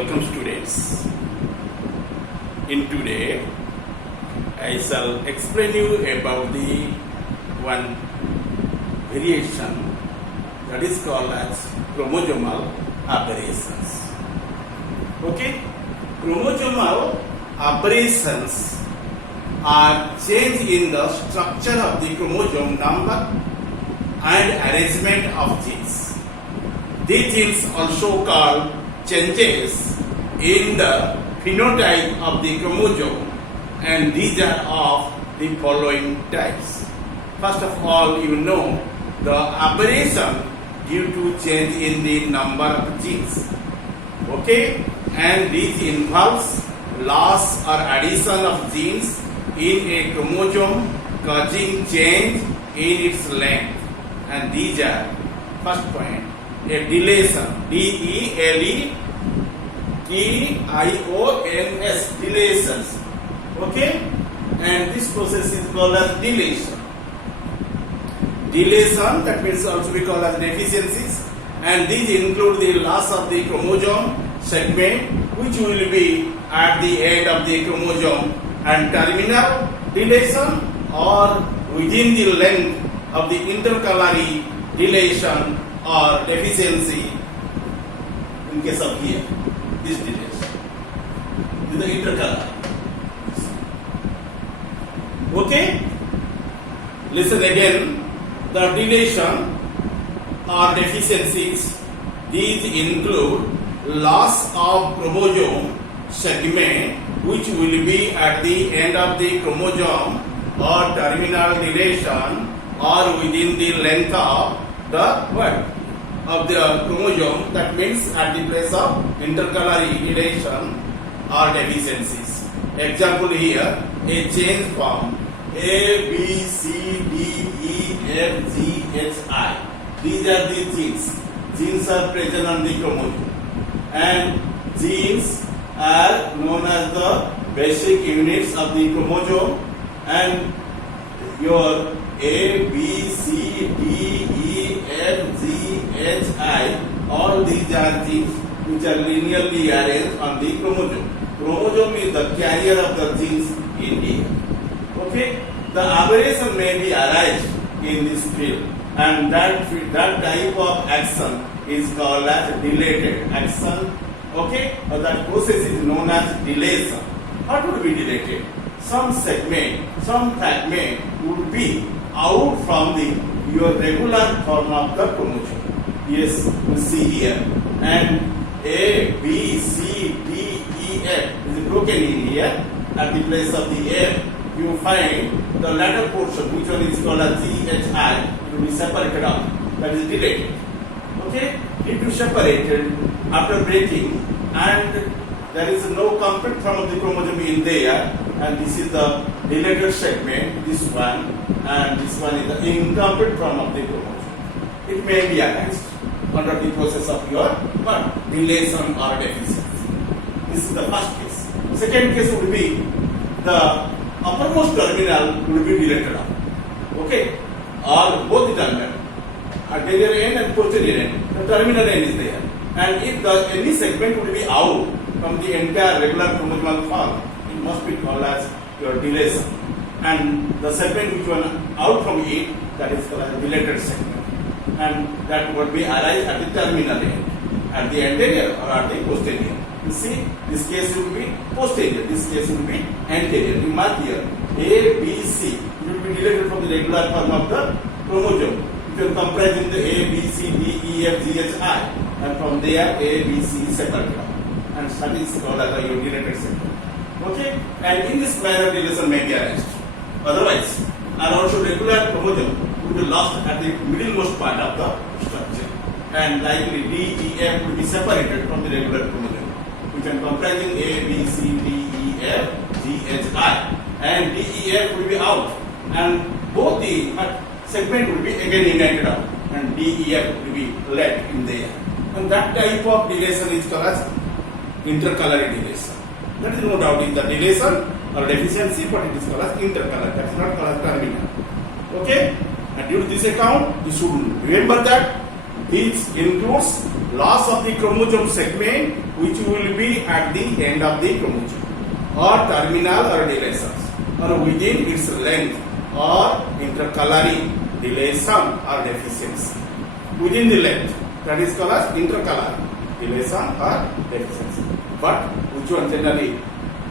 Welcome students. In today I shall explain you about the one variation that is called as chromosomal aberrations. Okay, chromosomal aberrations are change in the structure of the chromosome number and arrangement of genes. These genes also called changes in the phenotype of the chromosome, and these are of the following types. First of all, you know the aberration due to change in the number of genes. Okay, and this involves loss or addition of genes in a chromosome causing change in its length, and these are first point a deletion, D-E-L-E-T-I-O-N-S, deletions. Okay, and this process is called as deletion. Deletion, that means also we call as deficiencies, and these include the loss of the chromosome segment which will be at the end of the chromosome, and terminal deletion or within the length of the intercalary deletion or deficiency. In case of here, this deletion is the intercalary. Okay, listen again. The deletion or deficiencies, these include loss of chromosome segment which will be at the end of the chromosome or terminal deletion or within the length of the what? Of the chromosome, that means at the place of intercalary deletion or deficiencies. Example here, a change from A, B, C, D, E, F, G, H, I. These are the genes. Genes are present on the chromosome, and genes are known as the basic units of the chromosome, and your A, B, C, D, E, F, G, H, I, all these are genes which are linearly arranged on the chromosome. Chromosome is the carrier of the genes in here. Okay, the aberration may be arise in this field, and that type of action is called as deleted action. Okay, or that process is known as deletion. What would be deleted? Some segment, some fragment would be out from your regular form of the chromosome. Yes, you see here, and A, B, C, D, E, F is broken in here. At the place of the F, you find the latter portion, which one is called as G, H, I, it will be separated out. That is deleted. Okay, it is separated after breaking, and there is no complete form of the chromosome in there, and this is the deleted segment, this one, and this one is the incomplete form of the chromosome. It may be arranged under the process of your deletion or deficiency. This is the first case. Second case would be the uppermost terminal will be deleted out. Okay, or both the terminal, anterior end and posterior end. The terminal end is there, and if any segment will be out from the entire regular chromosomal form, it must be called as your deletion. And the segment which one out from it, that is called as deleted segment, and that would be arise at the terminal end, at the anterior or at the posterior. You see, this case will be posterior, this case will be anterior. You mark here A, B, C. It will be deleted from the regular form of the chromosome. You can comprise in the A, B, C, D, E, F, G, H, I, and from there A, B, C separated out, and that is called as your deleted segment. Okay, and in this manner deletion may be arranged. Otherwise, and also regular chromosome will be lost at the middlemost part of the structure, and likely D, E, F will be separated from the regular chromosome. We can comprising A, B, C, D, E, F, G, H, I, and D, E, F will be out, and both the segment will be again united out, and D, E, F will be left in there. And that type of deletion is called as intercalary deletion. That is no doubt is the deletion or deficiency, but it is called as intercalary. That is not called as terminal. Okay, and due to this account, you should remember that This includes loss of the chromosome segment which will be at the end of the chromosome or terminal or deletions or within its length or intercalary deletion or deficiency. Within the length, that is called as intercalary deletion or deficiency. But which one generally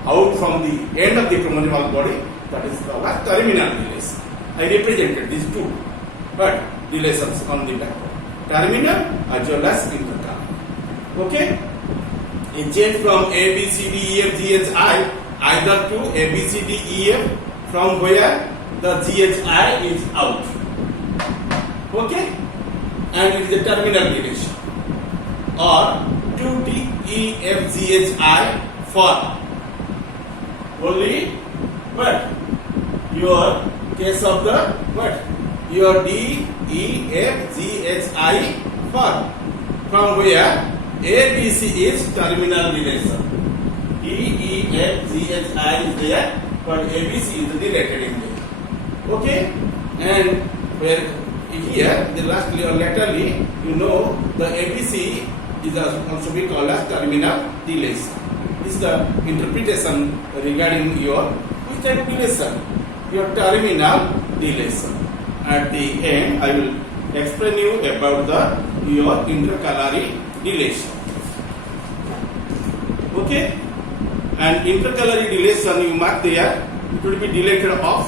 out from the end of the chromosomal body, that is called as terminal deletion. I represented these two, but deletions on the back. Terminal as well as intercalary. Okay? A change from A, B, C, D, E, F, G, H, I either to A, B, C, D, E, F from where the G, H, I is out. Okay? And it is a terminal deletion. Or 2 D, E, F, G, H, I for only but your case of the what? Your D, E, F, G, H, I for from where A, B, C is terminal relation. D, E, F, G, H, I is there, but A, B, C is related in there. Okay? And where here, the last or laterally, you know, the A, B, C is also be called as terminal deletion. This is the interpretation regarding your which type of deletion? Your terminal deletion. At the end, I will explain you about your intercalary deletion. Okay? And intercalary deletion you mark there, it will be deleted off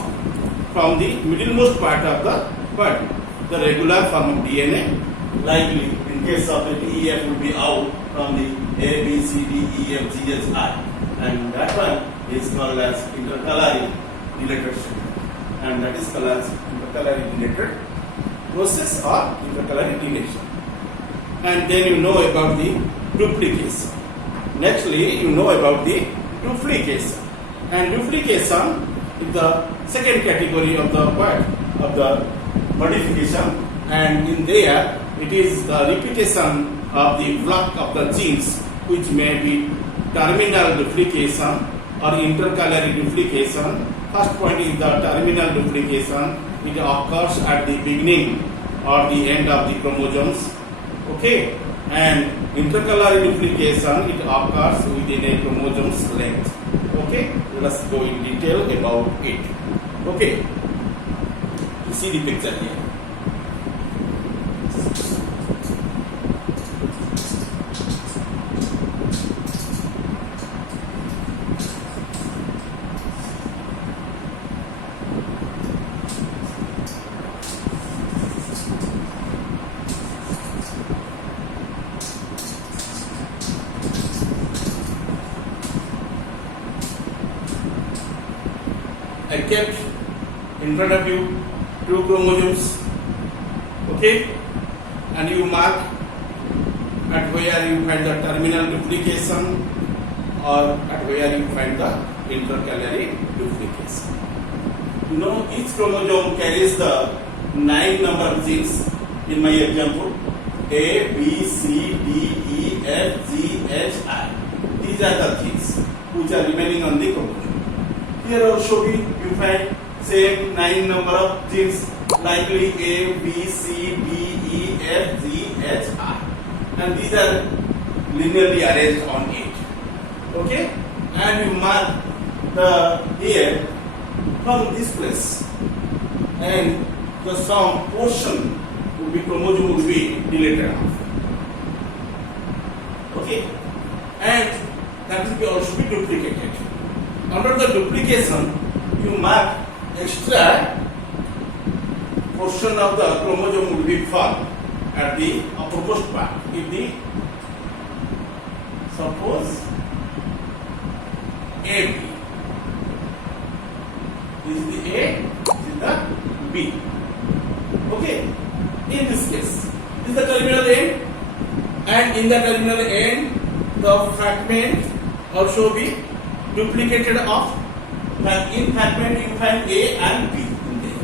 from the middlemost part of the regular form of DNA. Likely, in case of the DEF will be out from the A, B, C, D, E, F, G, H, I. And that one is called as intercalary deleted sequence. And that is called as intercalary deleted process or intercalary deletion. And then you know about the duplication. Nextly, you know about the duplication. And duplication is the second category of the word of the modification. And in there, it is the repetition of the block of the genes, which may be terminal duplication or intercalary duplication. First point is the terminal duplication. It occurs at the beginning or the end of the chromosomes. Okay, and intercalary duplication, it occurs within a chromosome's length. Okay, let us go in detail about it. Okay, you see the picture here. I kept in front of you two chromosomes, okay, and you mark at where you find the terminal duplication or at where you find the intercalary duplication. You know, each chromosome carries the 9 number of genes. In my example, A, B, C, D, E, F, G, H, I. These are the genes which are remaining on the chromosome. Here also you find same 9 number of genes, likely A, B, C, D, E, F, G, H, I, and these are linearly arranged on it. Okay, and you mark the here from this place, and the some portion would be chromosome would be deleted off. Okay, and that will be also be duplicated. Under the duplication, you mark extra portion of the chromosome will be found at the uppermost part. If the suppose AB, this is the A, this is the B. Okay. In this case, this is the terminal end, and in the terminal end, the fragment also be duplicated of. In fragment you find A and B in there,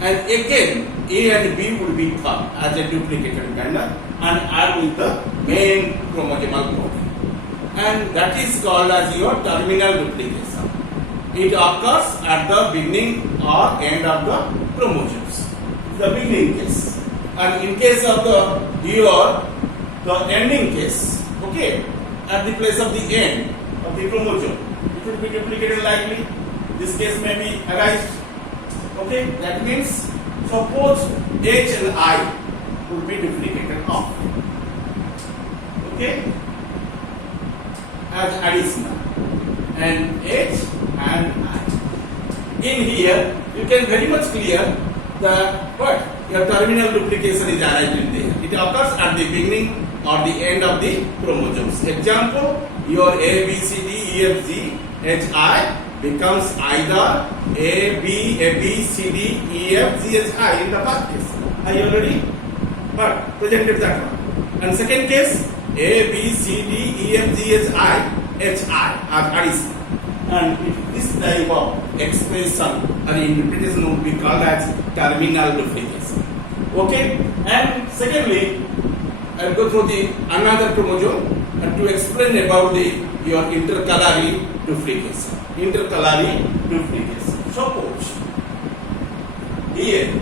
and again A and B will be found as a duplicated manner and add with the main chromosomal body, and that is called as your terminal duplication. It occurs at the beginning or end of the chromosomes. The beginning case, And in case of the ending case, okay, at the place of the end of the chromosome, it will be duplicated likely. This case may be arise. Okay, that means suppose H and I will be duplicated off. Okay, as additional, and H and I. In here, you can very much clear the what your terminal duplication is arriving there. It occurs at the beginning or the end of the chromosomes. Example, your A, B, C, D, E, F, G, H, I becomes either A, B, C, D, E, F, G, H, I in the first case. I already presented that one. And second case, A, B, C, D, E, F, G, H, I are additional. And this type of expression or interpretation would be called as terminal duplication. Okay? And secondly, I'll go through the another chromosome and to explain about your intercalary duplication. Intercalary duplication. Suppose here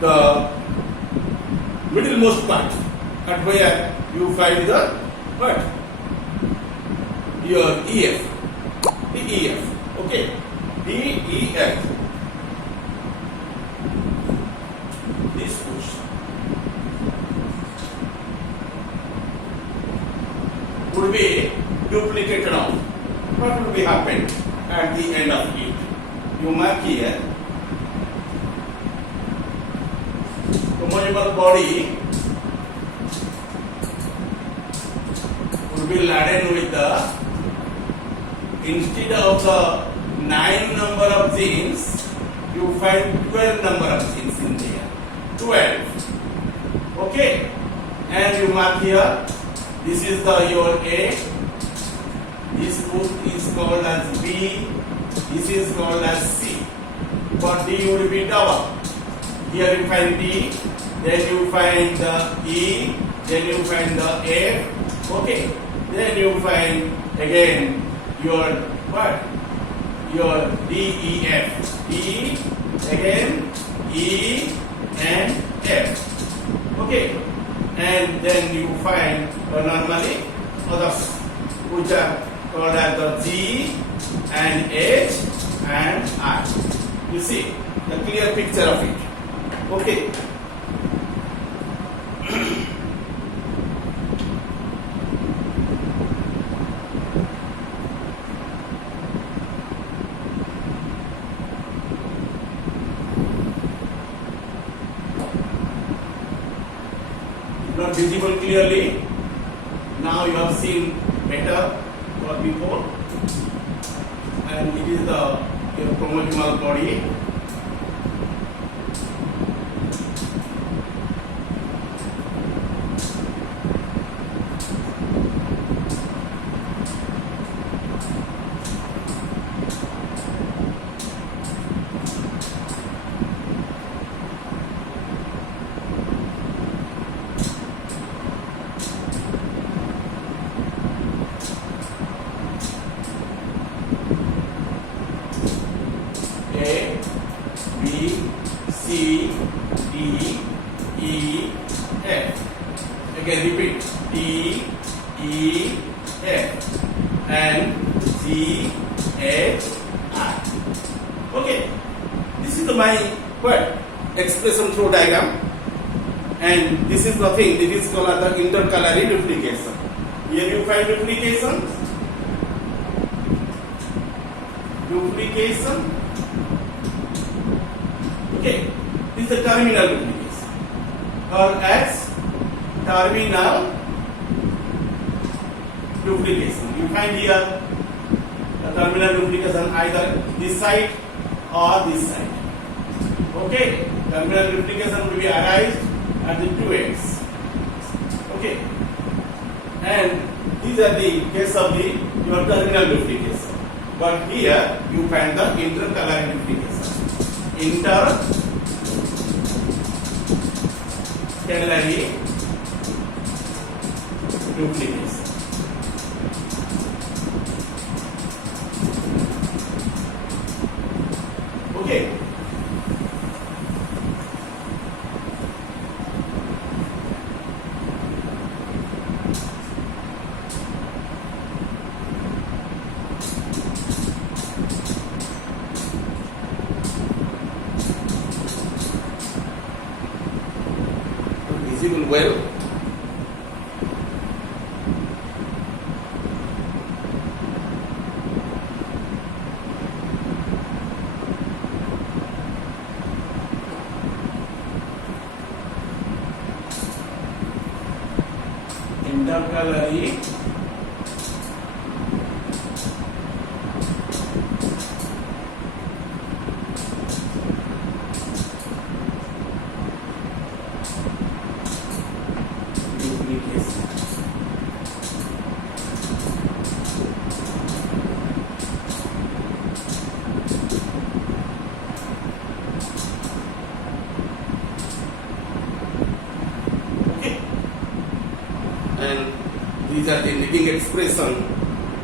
the middlemost part at where you find the what? Your EF. DEF. Okay. DEF. This push would be duplicated of. What will be happened at the end of it? You mark here chromosomal body would be laden with the, instead of the 9 number of genes, you find 12 number of genes in there. 12. Okay? And you mark here, this is your A, this group is called as B, this is called as C. For D would be double. Here you find D, then you find the E, then you find the F, okay? Then you find again your what? Your DEF. D, again E and F. Okay? And then you find normally others which are called as the G and H and I. You see the clear picture of it. Okay. Not visible clearly. Now you have seen better or before, and it is your chromosomal body. A, B, C, D, E, F. Again repeat. D, E, F and G, H, I. Okay. This is my what? Expression through diagram. And this is the thing. This is called the intercalary duplication. Here you find duplication. Duplication. Okay, this is the terminal duplication, or as terminal duplication. You find here the terminal duplication either this side or this side. Okay, terminal duplication will be arise at the two ends. Okay, and these are the case of your terminal duplication. But here you find the intercalary duplication. Intercalary duplication. Okay. visible well? Intercalary duplication. Okay. And these are the leading expression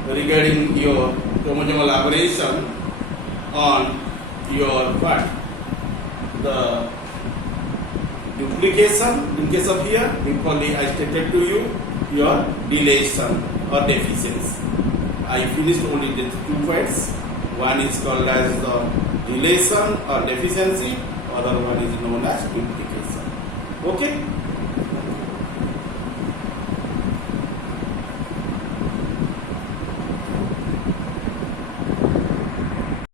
regarding your chromosomal aberration on your what? The duplication in case of here, equally I stated to you your deletion or deficiency. I finished only the 2 points. One is called as the deletion or deficiency, other one is known as duplication. Okay.